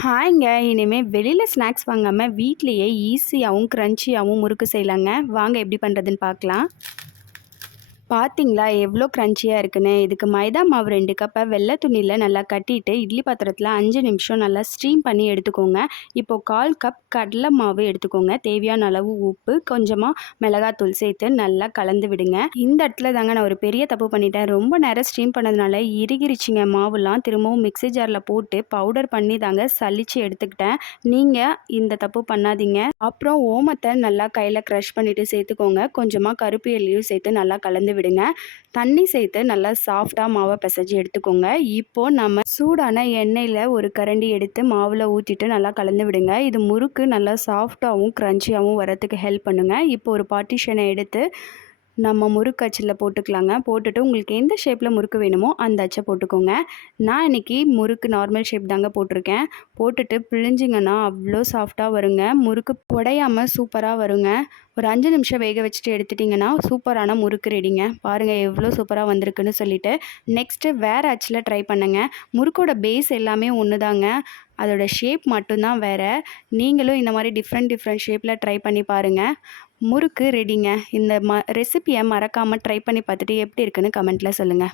ஹாய்ங்க. இனிமே வெளியில ஸ்நாக்ஸ் வாங்காம வீட்லயே ஈஸியாவும், கிரன்ச்சியாவும் முறுக்கு செய்யலாங்க. வாங்க எப்படி பண்ணுறதுன்னு பார்க்கலாம். பார்த்தீங்களா எவ்வளோ க்ரன்ச்சியா இருக்குன்னு. இதுக்கு மைதா மாவு 2 கப்பை வெள்ளை துணியில் நல்லா கட்டிட்டு இட்லி பாத்திரத்தில் 5 நிமிஷம் நல்லா ஸ்டீம் பண்ணி எடுத்துக்கோங்க. இப்போது 1/4 கப் கடலை மாவு எடுத்துக்கோங்க. தேவையான அளவு உப்பு, கொஞ்சமாக மிளகாத்தூள் சேர்த்து நல்லா கலந்து விடுங்க. இந்த இடத்துல தாங்க நான் ஒரு பெரிய தப்பு பண்ணிட்டேன். ரொம்ப நேரம் ஸ்டீம் பண்ணதுனால இறுகிருச்சிங்க மாவுலாம். திரும்பவும் மிக்ஸி ஜாரில் போட்டு பவுடர் பண்ணி தாங்க சலிச்சு எடுத்துக்கிட்டேன். நீங்கள் இந்த தப்பு பண்ணாதீங்க. அப்புறம் ஓமத்தை நல்லா கையில் க்ரஷ் பண்ணிவிட்டு சேர்த்துக்கோங்க. கொஞ்சமாக கருப்பு எள்ளையும் சேர்த்து நல்லா கலந்து விடுங்க. தண்ணி சேர்த்து நல்லா சாஃப்டாக மாவை பிசைஞ்சு எடுத்துக்கோங்க. இப்போது நம்ம சூடான எண்ணெயில் ஒரு கரண்டி எடுத்து மாவில் ஊற்றிட்டு நல்லா கலந்து விடுங்க. இது முறுக்கு நல்லா சாஃப்டாகவும் க்ரன்ச்சியாகவும் வரத்துக்கு ஹெல்ப் பண்ணுங்க. இப்போ ஒரு பார்ட்டிஷனை எடுத்து நம்ம முறுக்கு அச்சில் போட்டுக்கலாங்க. போட்டுட்டு உங்களுக்கு எந்த ஷேப்பில் முறுக்கு வேணுமோ அந்த அச்சை போட்டுக்கோங்க. நான் இன்றைக்கி முறுக்கு நார்மல் ஷேப் தாங்க போட்டிருக்கேன். போட்டுட்டு பிழிஞ்சிங்கன்னா அவ்வளோ சாஃப்டாக வருங்க. முறுக்கு உடையாமல் சூப்பராக வருங்க. ஒரு 5 நிமிஷம் வேக வச்சுட்டு எடுத்துட்டிங்கன்னா சூப்பரான முறுக்கு ரெடிங்க. பாருங்கள் எவ்வளோ சூப்பராக வந்திருக்குன்னு சொல்லிட்டு. நெக்ஸ்ட்டு வேறு அச்சில் ட்ரை பண்ணுங்க. முறுக்கோட பேஸ் எல்லாமே ஒன்று தாங்க. அதோட ஷேப் மட்டும்தான் வேறு. நீங்களும் இந்த மாதிரி டிஃப்ரெண்ட் ஷேப்பில் ட்ரை பண்ணி பாருங்கள். முறுக்கு ரெடிங்க. இந்த ரெசிப்பியை மறக்காமல் ட்ரை பண்ணி பார்த்துட்டு எப்படி இருக்குன்னு கமெண்ட்டில் சொல்லுங்கள்.